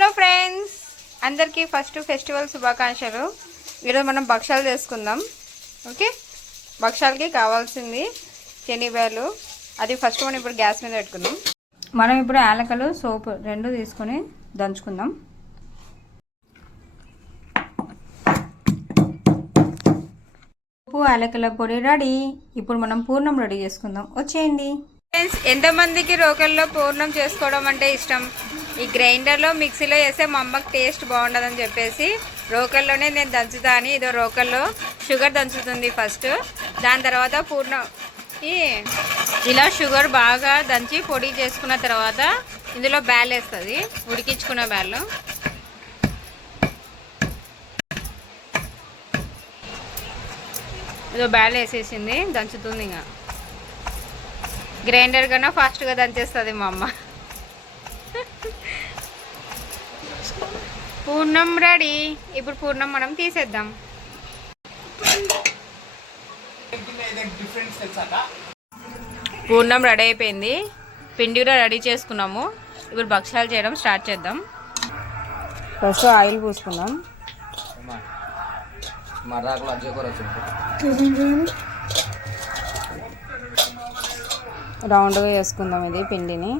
Hello friends, అందరికీ first festival శుభాకాంక్షలు. ఈరోజు మనం భక్షాలు చేసుకుందాం. ఓకే, భక్షాలకి కావాల్సింది శనగలు. అది ఫస్ట్ మనం ఇప్పుడు గ్యాస్ మీద పెట్టుకుందాం. మనం ఇప్పుడు యాలకలు సోపు రెండు తీసుకొని దంచుకుందాం. ఉప్పు యాలకల పొడి రెడీ. ఇప్పుడు మనం పూర్ణం రెడీ చేసుకుందాం. వచ్చేయండి ఫ్రెండ్స్. ఎంతమందికి రోకల్లో పూర్ణం చేసుకోవడం అంటే ఇష్టం? ఈ గ్రైండర్లో మిక్సీలో వేస్తే మా అమ్మకి టేస్ట్ బాగుండదని చెప్పేసి రోకల్లోనే నేను దంచుతా అని ఇదో రోకల్లో షుగర్ దంచుతుంది ఫస్ట్. దాని తర్వాత పూర్ణం ఇలా షుగర్ బాగా దంచి పొడి చేసుకున్న తర్వాత ఇందులో బ్యాల్ వేస్తుంది, ఉడికించుకున్న బ్యాల్. ఇదో బ్యాల్ వేసేసింది, దంచుతుంది. ఇంకా గ్రైండర్ కన్నా ఫాస్ట్గా దంచేస్తుంది మా అమ్మ. పూర్ణం రెడీ. ఇప్పుడు పూర్ణం మనం తీసేద్దాం. పూర్ణం రెడీ అయిపోయింది. పిండి కూడా రెడీ చేసుకున్నాము. ఇప్పుడు భక్షాలు చేయడం స్టార్ట్ చేద్దాం. ఫస్ట్ ఆయిల్ పూసుకుందాం. రౌండ్గా వేసుకుందాం ఇది పిండిని.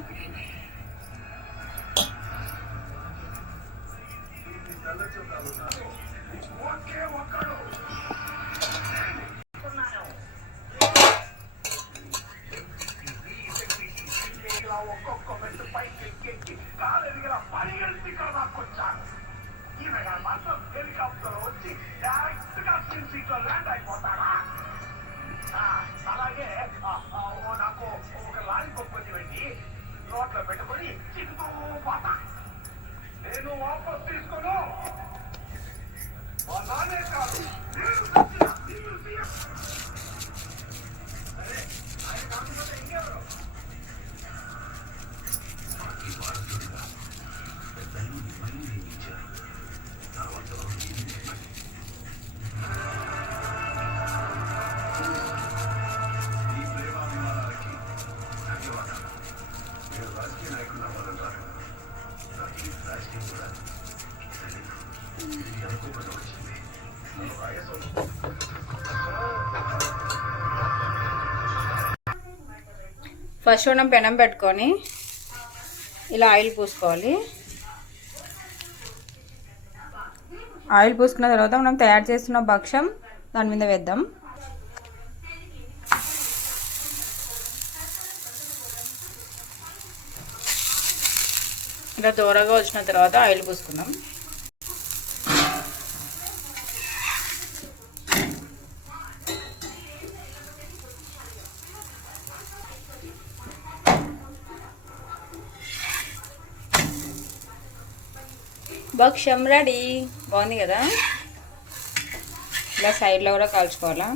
ఫస్ట్ మనం పెనం పెట్టుకొని ఇలా ఆయిల్ పూసుకోవాలి. ఆయిల్ పూసుకున్న తర్వాత మనం తయారు చేస్తున్న భక్షం దాని మీద వేద్దాం. ఇలా దూరగా వచ్చిన తర్వాత ఆయిల్ పూసుకుందాం. భక్షం రెడీ. బాగుంది కదా? ఇలా సైడ్లో కూడా కాల్చుకోవాలా.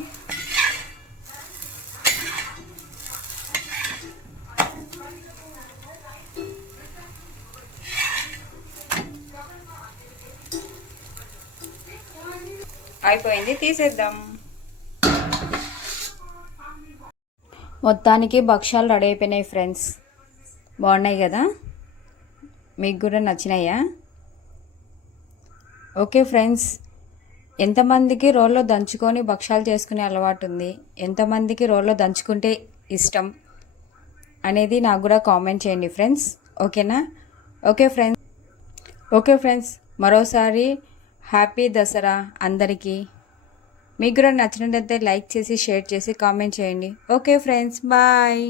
అయిపోయింది, తీసేద్దాం. మొత్తానికి భక్షాలు రెడీ అయిపోయినాయి ఫ్రెండ్స్. బాగున్నాయి కదా? మీకు కూడా నచ్చినాయా? ఓకే ఫ్రెండ్స్, ఎంతమందికి రోల్లో దంచుకొని భక్షాలు చేసుకునే అలవాటు ఉంది, ఎంతమందికి రోల్లో దంచుకుంటే ఇష్టం అనేది నాకు కూడా కామెంట్ చేయండి ఫ్రెండ్స్. ఓకేనా? ఓకే ఫ్రెండ్స్, మరోసారి హ్యాపీ దసరా అందరికీ. మీకు కూడా నచ్చినట్లయితే లైక్ చేసి షేర్ చేసి కామెంట్ చేయండి. Okay friends, bye.